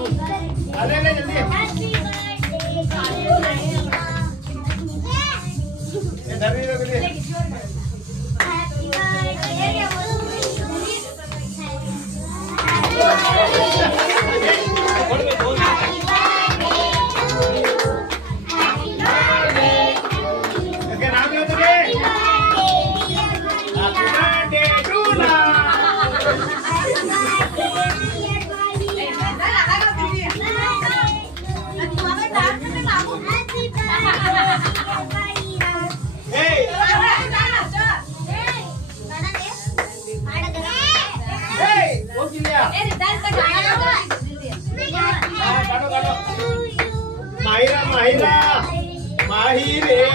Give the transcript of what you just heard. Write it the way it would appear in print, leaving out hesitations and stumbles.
अरे ले जल्दी इधर ही रख दे इसका नाम क्या तुझे हैप्पी बर्थडे टू ना माहिरा माहिरा माही रे